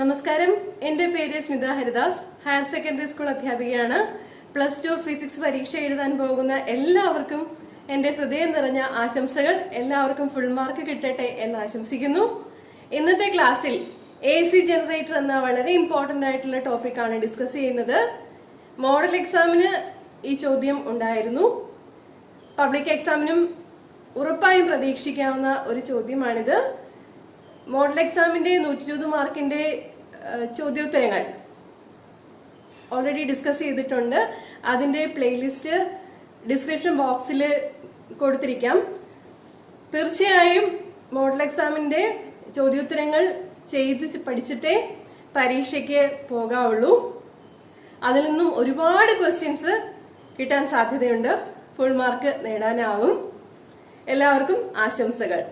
നമസ്കാരം, എന്റെ പേര് Smitha Haridas. Higher secondary school അധ്യാപികയാണ്. +2 ഫിസിക്സ് പരീക്ഷ എഴുതാൻ പോകുന്ന എല്ലാവർക്കും എന്റെ ഹൃദയം നിറഞ്ഞ ആശംസകൾ. എല്ലാവർക്കും ഫുൾ മാർക്ക് കിട്ടട്ടെ എന്ന് ആശംസിക്കുന്നു. ഇന്നത്തെ ക്ലാസ്സിൽ AC ജനറേറ്റർ എന്ന വളരെ ഇമ്പോർട്ടന്റ് ആയിട്ടുള്ള ടോപ്പിക്കാണ് ഡിസ്കസ് ചെയ്യുന്നത്. മോഡൽ എക്സാമിന് ഈ ചോദ്യം ഉണ്ടായിരുന്നു. പബ്ലിക് എക്സാമിനും ഉറപ്പായും പ്രതീക്ഷിക്കാവുന്ന ഒരു ചോദ്യമാണിത്. മോഡൽ എക്സാമിന്റെ 120 മാർക്കിന്റെ ചോദ്യോത്തരങ്ങൾ ഓൾറെഡി ഡിസ്കസ് ചെയ്തിട്ടുണ്ട്. അതിന്റെ പ്ലേലിസ്റ്റ് ഡിസ്ക്രിപ്ഷൻ ബോക്സിൽ കൊടുത്തിരിക്കാം. തീർച്ചയായും മോഡൽ എക്സാമിന്റെ ചോദ്യോത്തരങ്ങൾ ചെയ്ത് പഠിച്ചിട്ടേ പരീക്ഷയ്ക്ക് പോകാവുള്ളൂ. അതിൽ നിന്നും ഒരുപാട് ക്വസ്റ്റ്യൻസ് കിട്ടാൻ സാധ്യതയുണ്ട്. ഫുൾ മാർക്ക് നേടാനാവും. എല്ലാവർക്കും ആശംസകൾ.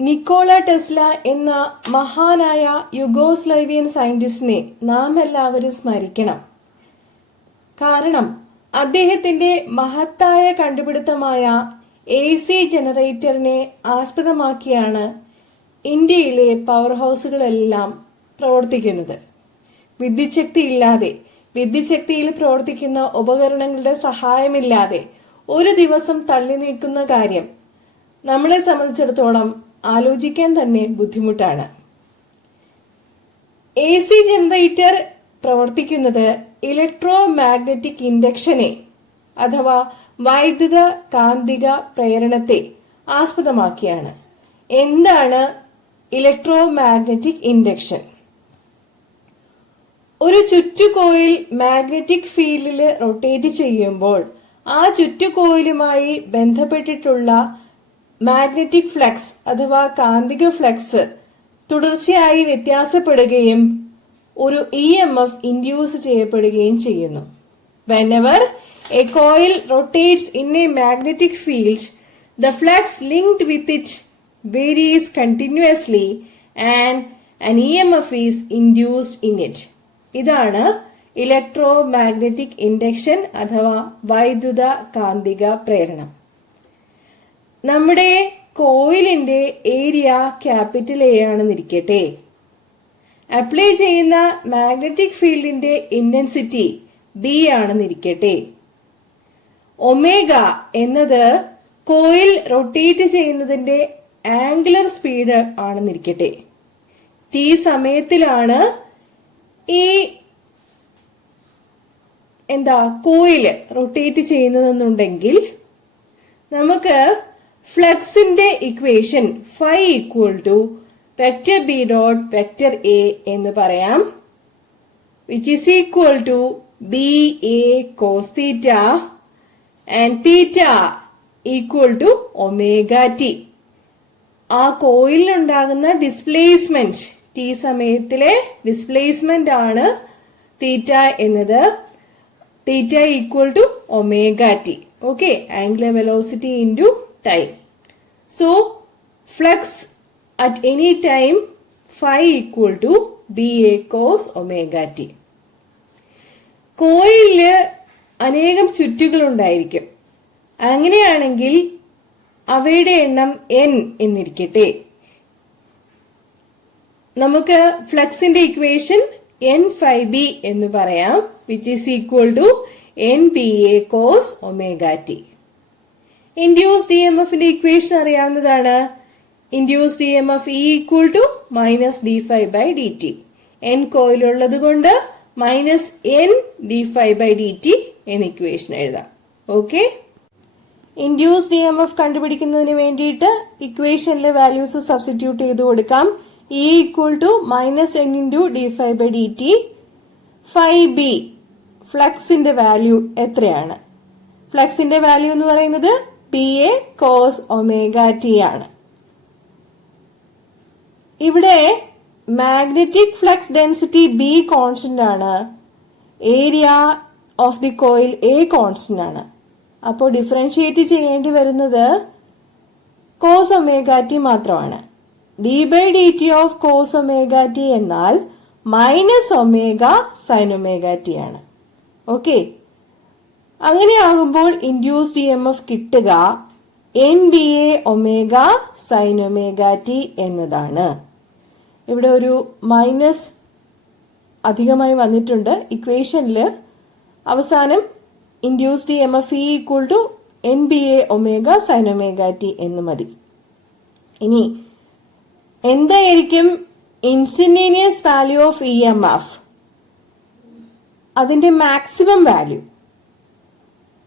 നിക്കോള ടെസ്ല എന്ന മഹാനായ യുഗോസ്ലേവിയൻ സയന്റിസ്റ്റിനെ നാം എല്ലാവരും സ്മരിക്കണം. കാരണം അദ്ദേഹത്തിന്റെ മഹത്തായ കണ്ടുപിടുത്തമായ AC ജനറേറ്ററിനെ ആസ്പദമാക്കിയാണ് ഇന്ത്യയിലെ പവർ ഹൗസുകളെല്ലാം പ്രവർത്തിക്കുന്നത്. വിദ്യുച്ഛക്തിയില്ലാതെ, വിദ്യുച്ഛക്തിയിൽ പ്രവർത്തിക്കുന്ന ഉപകരണങ്ങളുടെ സഹായമില്ലാതെ ഒരു ദിവസം തള്ളി നീക്കുന്ന കാര്യം നമ്മളെ സംബന്ധിച്ചിടത്തോളം ആലോചിക്കാൻ തന്നെ ബുദ്ധിമുട്ടാണ്. AC ജനറേറ്റർ പ്രവർത്തിക്കുന്നത് ഇലക്ട്രോ മാഗ്നറ്റിക് ഇൻഡക്ഷനെ അഥവാ വൈദ്യുത കാന്തിക പ്രേരണത്തെ ആസ്പദമാക്കിയാണ്. എന്താണ് ഇലക്ട്രോ മാഗ്നറ്റിക് ഇൻഡക്ഷൻ? ഒരു ചുറ്റുകോയിൽ മാഗ്നറ്റിക് ഫീൽഡിൽ റൊട്ടേറ്റ് ചെയ്യുമ്പോൾ ആ ചുറ്റുകോയിലുമായി ബന്ധപ്പെട്ടിട്ടുള്ള മാഗ്നറ്റിക് ഫ്ലക്സ് അഥവാ കാന്തിക ഫ്ലക്സ് തുടർച്ചയായി വ്യത്യാസപ്പെടുകയും ഒരു EMF ഇൻഡ്യൂസ് ചെയ്യപ്പെടുകയും ചെയ്യുന്നു. Whenever a coil rotates in a magnetic field, the flux linked with it varies continuously and an EMF is induced in it. ഇതാണ് ഇലക്ട്രോ മാഗ്നറ്റിക് ഇൻഡക്ഷൻ അഥവാ വൈദ്യുത കാന്തിക പ്രേരണം. നമ്മുടെ കോയിലിന്റെ ഏരിയ ക്യാപിറ്റൽ A ആണെന്നിരിക്കട്ടെ. അപ്ലൈ ചെയ്യുന്ന മാഗ്നറ്റിക് ഫീൽഡിന്റെ ഇന്റൻസിറ്റി B ആണെന്നിരിക്കട്ടെ. ഒമേഗ എന്നത് കോയിൽ റൊട്ടേറ്റ് ചെയ്യുന്നതിന്റെ ആംഗുലർ സ്പീഡ് ആണെന്നിരിക്കട്ടെ. T സമയത്തിലാണ് ഈ കോയിൽ റൊട്ടേറ്റ് ചെയ്യുന്നതെന്നുണ്ടെങ്കിൽ നമുക്ക് ഫ്ലക്സിന്റെ equation phi equal to vector B dot vector A എന്ന് പറയാം. Which is equal to BA cos theta and theta equal to omega T. ആ കോയിലുണ്ടാകുന്ന ഡിസ്പ്ലേസ്മെന്റ്, T സമയത്തിലെ ഡിസ്പ്ലേസ്മെന്റ് ആണ് തീറ്റ എന്നത്. Theta equal to omega T. Okay, angular velocity into time. So, flux at any time phi equal to BA cos omega T. കോയിലില് അനേകം ചുറ്റുകൾ ഉണ്ടായിരിക്കും. അങ്ങനെയാണെങ്കിൽ അവയുടെ എണ്ണം N എന്നിരിക്കട്ടെ. നമുക്ക് ഫ്ലക്സിന്റെ ഇക്വേഷൻ N phi B എന്ന് പറയാം. Which is equal to NBA cos omega T. Induced EMF ന്റെ ഇക്വേഷൻ അറിയാവുന്നതാണ്. Induced EMF E equal to -d∅dt. N കോയിലുള്ളത് കൊണ്ട് -N-d∅dt എന്ന ഇക്വേഷൻ എഴുതാം. ഓക്കെ, ഇൻഡ്യൂസ്ഡ് EMF കണ്ടുപിടിക്കുന്നതിന് വേണ്ടിയിട്ട് ഇക്വേഷനിലെ വാല്യൂസ് സബ്സ്റ്റിറ്റ്യൂട്ട് ചെയ്ത് കൊടുക്കാം. E equal to -N × d∅dt. phi B ഫ്ലക്സിന്റെ value എത്രയാണ്? ഫ്ലക്സിന്റെ value എന്ന് പറയുന്നത് BA cos ഒമേഗ T ആണ്. ഇവിടെ magnetic flux density B constant ആണ്. Area of the coil A constant ആണ്. അപ്പോൾ ഡിഫറൻഷിയേറ്റ് ചെയ്യേണ്ടി വരുന്നത് cos ഒമേഗ T മാത്രമാണ്. d/dt of cos omega T എന്നാൽ -ഒമേഗ sin ഒമേഗ T ആണ്. ഓക്കെ, അങ്ങനെയാകുമ്പോൾ ഇൻഡ്യൂസ്ഡ് EMF കിട്ടുക NBA omega sin omega t എന്നതാണ്. ഇവിടെ ഒരു മൈനസ് അധികമായി വന്നിട്ടുണ്ട്. ഇക്വേഷനിൽ അവസാനം induced EMF E equal to NBA omega sine omega T എന്ന് മതി. ഇനി എന്തായിരിക്കും ഇൻസ്റ്റന്റേനിയസ് വാല്യൂ ഓഫ് EMF? അതിന്റെ maximum value.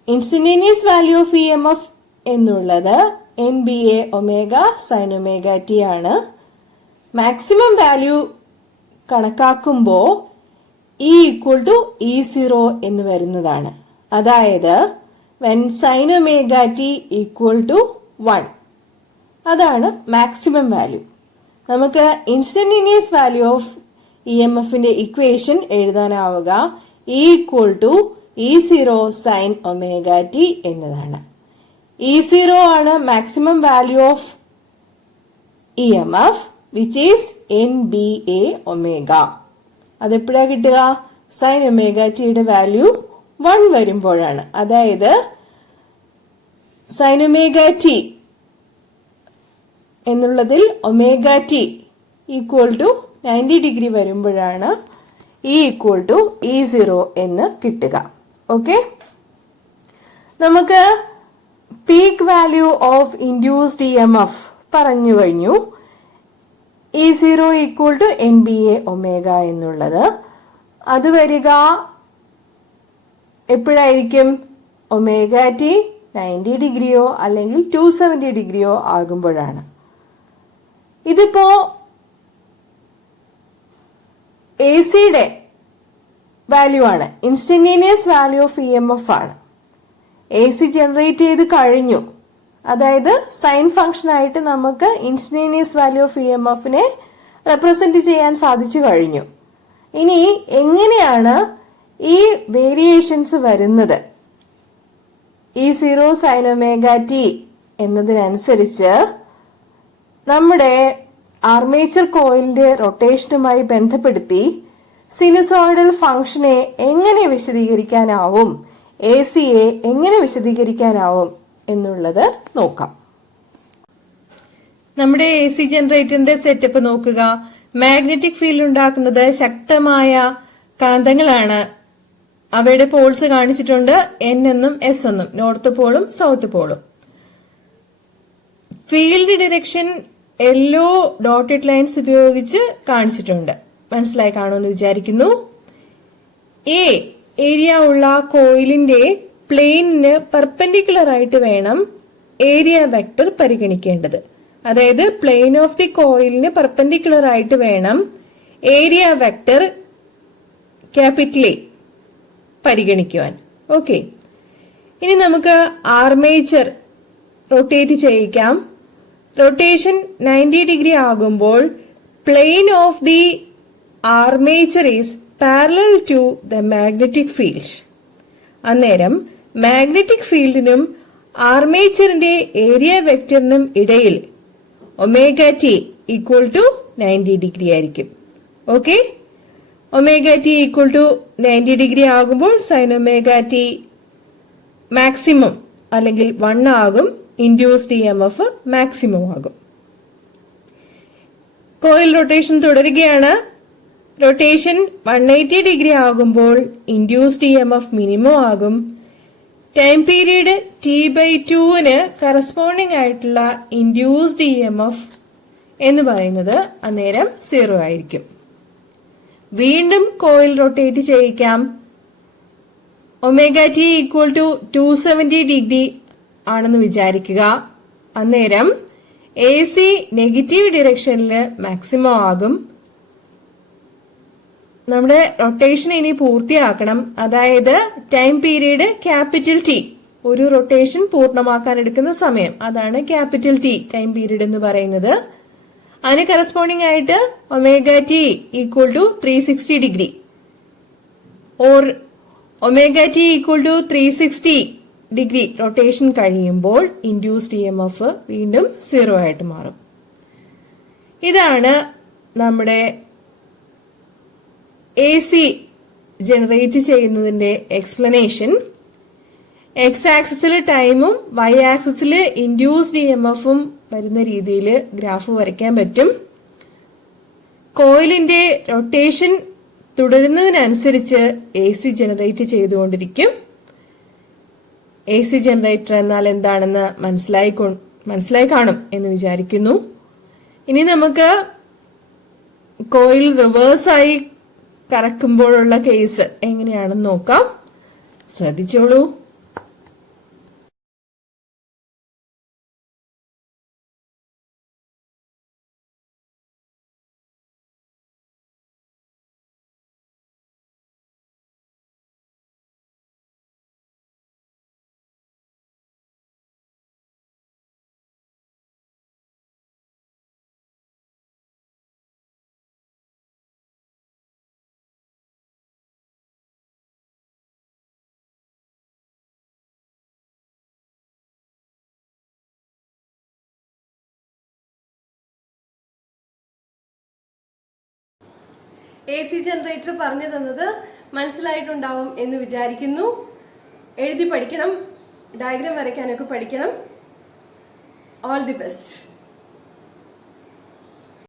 Instantaneous value of EMF എന്നുള്ളത് NBA omega sine omega T ആണ്. മാക്സിമം വാല്യൂ കണക്കാക്കുമ്പോൾ E ഈക്വൽ ടു E0 എന്ന് വരുന്നതാണ്. അതായത് when sin omega t equal to 1. അതാണ് മാക്സിമം വാല്യൂ. നമുക്ക് ഇൻസ്റ്റന്റേനിയസ് വാല്യൂ ഓഫ് EMFന്റെ ഇക്വേഷൻ എഴുതാനാവുക E equal to E0 sine omega T എന്നതാണ്. E0 ആണ് maximum value of EMF which is NBA omega. അതെപ്പോഴാണ് കിട്ടുക? സൈൻ ഒമേഗ ടിയുടെ വാല്യൂ 1 വരുമ്പോഴാണ്. അതായത് സൈൻ ഒമേഗ ടി എന്നുള്ളതിൽ omega T equal to 90 degree വരുമ്പോഴാണ് E ഈക്വൽ ടു E0 എന്ന് കിട്ടുക. ഓക്കെ, നമുക്ക് peak value of induced EMF പറഞ്ഞു കഴിഞ്ഞു. E0 equal to NBA omega എന്നുള്ളത്. അത് വരിക എപ്പോഴായിരിക്കും? ഒമേഗ ടി 90 ഡിഗ്രിയോ അല്ലെങ്കിൽ 270 ഡിഗ്രിയോ ആകുമ്പോഴാണ്. ഇതിപ്പോ AC-യുടെ വാല്യൂ ആണ്. ഇൻസ്റ്റന്റേനിയസ് വാല്യൂ ഓഫ് EMF ആണ്. AC ജനറേറ്റ് ചെയ്ത് കഴിഞ്ഞു. അതായത് സൈൻ ഫംഗ്ഷൻ ആയിട്ട് നമുക്ക് ഇൻസ്റ്റന്റേനിയസ് വാല്യൂ ഓഫ് EMFനെ റെപ്രസെന്റ് ചെയ്യാൻ സാധിച്ചു കഴിഞ്ഞു. ഇനി എങ്ങനെയാണ് ഈ വേരിയേഷൻസ് വരുന്നത്? E0 സൈൻ ഒമേഗ ടി എന്നതിനനുസരിച്ച് നമ്മുടെ ആർമേച്ചർ കോയിലിന്റെ റൊട്ടേഷനുമായി ബന്ധപ്പെടുത്തി സിനുസോയിഡൽ ഫംഗ്ഷനെ എങ്ങനെ വിശദീകരിക്കാനാവും, AC-യെ എങ്ങനെ വിശദീകരിക്കാനാവും എന്നുള്ളത് നോക്കാം. നമ്മുടെ AC ജനറേറ്ററിന്റെ സെറ്റപ്പ് നോക്കുക. മാഗ്നറ്റിക് ഫീൽഡ് ഉണ്ടാക്കുന്നത് ശക്തമായ കാന്തങ്ങളാണ്. അവയുടെ പോൾസ് കാണിച്ചിട്ടുണ്ട്, N എന്നും S എന്നും, നോർത്ത് പോളും സൗത്ത് പോളും. Field direction yellow dotted lines ഉപയോഗിച്ച് കാണിച്ചിട്ടുണ്ട്. മനസ്സിലായി കാണുമെന്ന് വിചാരിക്കുന്നു. ഏരിയ ഉള്ള കോയിലിന്റെ പ്ലെയിനിന് പെർപെൻഡിക്കുലർ ആയിട്ട് വേണം ഏരിയ വെക്ടർ പരിഗണിക്കേണ്ടത്. അതായത് പ്ലെയിൻ ഓഫ് ദി കോയിലിന് പെർപെൻഡിക്കുലർ ആയിട്ട് വേണം ഏരിയ വെക്ടർ ക്യാപിറ്റൽ A പരിഗണിക്കുവാൻ. ഓക്കെ, ഇനി നമുക്ക് ആർമേച്ചർ റൊട്ടേറ്റ് ചെയ്യിക്കാം. റൊട്ടേഷൻ 90 ഡിഗ്രി ആകുമ്പോൾ plane of the armature is parallel to the magnetic field. അന്നേരം മാഗ്നറ്റിക് ഫീൽഡിനും ആർമേച്ചറിന്റെ ഏരിയ വെക്ടറിനും ഇടയിൽ omega T equal to 90 degree ആയിരിക്കും. Okay, omega T equal to 90 degree ആകുമ്പോൾ സൈൻ ഒമേഗ ടി മാക്സിമം അല്ലെങ്കിൽ 1 ആകും. ഇൻഡ്യൂസ്ഡ് EMF മാക്സിമം ആകും. കോയിൽ റൊട്ടേഷൻ തുടരുകയാണ്. റൊട്ടേഷൻ 180 ഡിഗ്രി ആകുമ്പോൾ ഇൻഡ്യൂസ്ഡ് EMF മിനിമം ആകും. ടൈം പീരീഡ് T/2ന് കറസ്പോണ്ടിങ് ആയിട്ടുള്ള ഇൻഡ്യൂസ്ഡ് EMF എന്ന് പറയുന്നത് അന്നേരം 0 ആയിരിക്കും. വീണ്ടും കോയിൽ റൊട്ടേറ്റ് ചെയ്യിക്കാം. Omega T equal to 270 degree ആണെന്ന് വിചാരിക്കുക. അന്നേരം AC നെഗറ്റീവ് ഡിറക്ഷനിൽ മാക്സിമം ആകും. നമ്മുടെ റൊട്ടേഷൻ ഇനി പൂർത്തിയാക്കണം. അതായത് ടൈം പീരീഡ് ക്യാപിറ്റൽ T, ഒരു റൊട്ടേഷൻ പൂർണ്ണമാക്കാൻ എടുക്കുന്ന സമയം, അതാണ് ക്യാപിറ്റൽ T ടൈം പീരീഡ് എന്ന് പറയുന്നത്. അതിന് കറസ്പോണ്ടിങ് ആയിട്ട് omega T equal to 360 degree or omega T equal to 360 degree rotation കഴിയുമ്പോൾ ഇൻഡ്യൂസ്ഡ് EMF വീണ്ടും 0 ആയിട്ട് മാറും. ഇതാണ് നമ്മുടെ AC ജനറേറ്റ് ചെയ്യുന്നതിന്റെ എക്സ്പ്ലനേഷൻ. എക്സ് ആക്സിസിൽ ടൈമും വൈ ആക്സിസിൽ ഇൻഡ്യൂസ്ഡ് EMFഉം വരുന്ന രീതിയിൽ ഗ്രാഫ് വരയ്ക്കാൻ പറ്റും. കോയിലിന്റെ റൊട്ടേഷൻ തുടരുന്നതിനനുസരിച്ച് എ സി ജനറേറ്റ് ചെയ്തുകൊണ്ടിരിക്കും. എ സി ജനറേറ്റർ എന്നാൽ എന്താണെന്ന് മനസ്സിലായി കാണും എന്ന് വിചാരിക്കുന്നു. ഇനി നമുക്ക് കോയിൽ റിവേഴ്സായി കറക്കുമ്പോഴുള്ള കേസ് എങ്ങനെയാണെന്ന് നോക്കാം. ശ്രദ്ധിച്ചോളൂ. എ സി ജനറേറ്റർ പറഞ്ഞു തന്നത് മനസ്സിലായിട്ടുണ്ടാവും എന്ന് വിചാരിക്കുന്നു. എഴുതി പഠിക്കണം, ഡയഗ്രാം വരയ്ക്കാനൊക്കെ പഠിക്കണം. All the best.